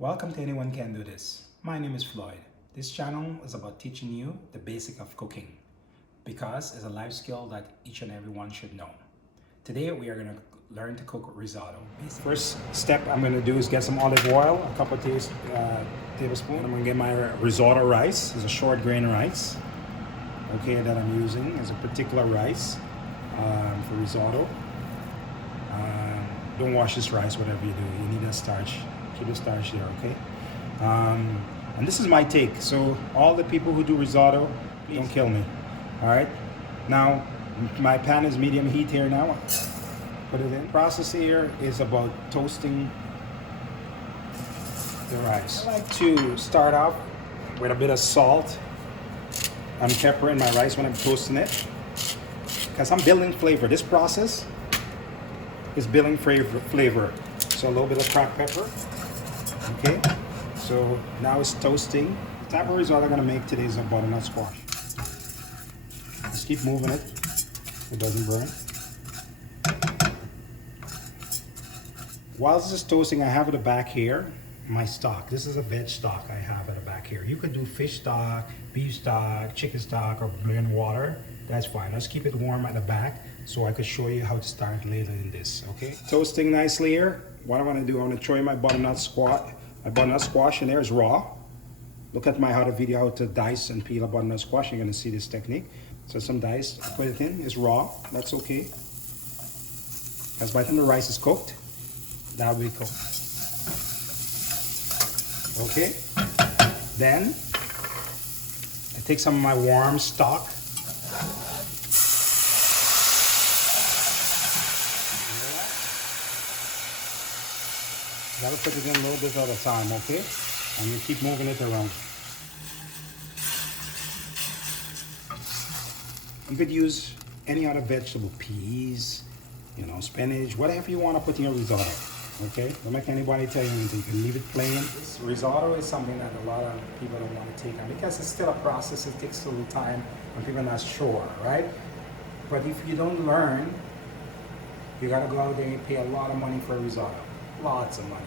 Welcome to Anyone Can Do This. My name is Floyd. This channel is about teaching you the basic of cooking because it's a life skill that each and everyone should know. Today we are going to learn to cook risotto. First step I'm going to do is get some olive oil, a couple of tablespoons. I'm going to get my risotto rice. It's a short grain rice, okay, that I'm using as a particular rice for risotto. Don't wash this rice, whatever you do. You need a starch. Keep the starch there, okay? And this is my take. So all the people who do risotto, don't kill me. All right? Now, my pan is medium heat here now. Put it in. The process here is about toasting the rice. I like to start off with a bit of salt and pepper in my rice when I'm toasting it, because I'm building flavor. This process is building flavor. So a little bit of cracked pepper. Okay, so now it's toasting. The type of risotto I'm gonna make today is a butternut squash. Just keep moving it so it doesn't burn. While this is toasting, I have at the back here my stock. This is a veg stock I have at the back here. You could do fish stock, beef stock, chicken stock, or plain water. That's fine. Let's keep it warm at the back so I could show you how to start later in this, okay? Toasting nicely here. What I want to do, I want to show you my butternut squash. My butternut squash in there is raw. Look at my other video how to dice and peel a butternut squash. You're going to see this technique. So some dice, I put it in. It's raw. That's okay. Because by the time the rice is cooked, that will be cooked. Okay. Then I take some of my warm stock. Gotta put it in a little bit at a time, okay? And you keep moving it around. You could use any other vegetable, peas, spinach, whatever you want to put in your risotto, okay? Don't make anybody tell you anything. You can leave it plain. This risotto is something that a lot of people don't want to take on because it's still a process. It takes a little time and people are not sure, right? But if you don't learn, you gotta go out there and pay a lot of money for a risotto. Lots of money,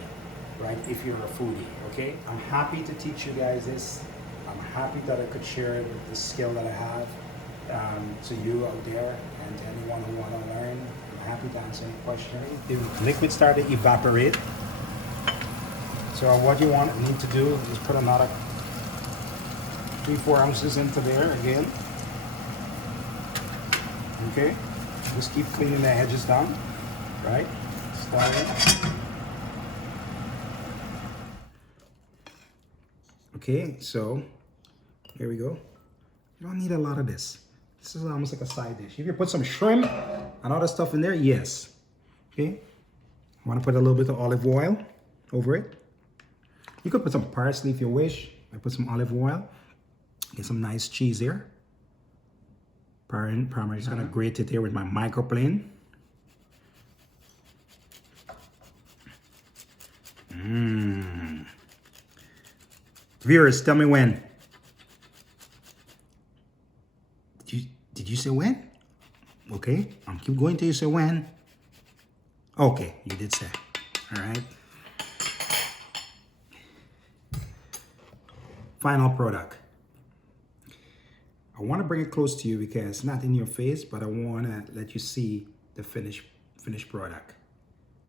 right? If you're a foodie, okay? I'm happy to teach you guys this. I'm happy that I could share the skill that I have to you out there and to anyone who want to learn. I'm happy to answer any question. The liquid started to evaporate. So what you need to do is put another 3-4 ounces into there again. Okay? Just keep cleaning the edges down, right? Start. Okay, so here we go. You don't need a lot of this. This is almost like a side dish. If you put some shrimp and other stuff in there, yes. Okay, I want to put a little bit of olive oil over it. You could put some parsley if you wish. I put some olive oil. Get some nice cheese here. Parmesan. Just gonna grate it here with my microplane. Viewers, tell me when. Did you say when? Okay, I'll keep going till you say when. Okay, you did say. All right. Final product. I want to bring it close to you because it's not in your face, but I want to let you see the finished product.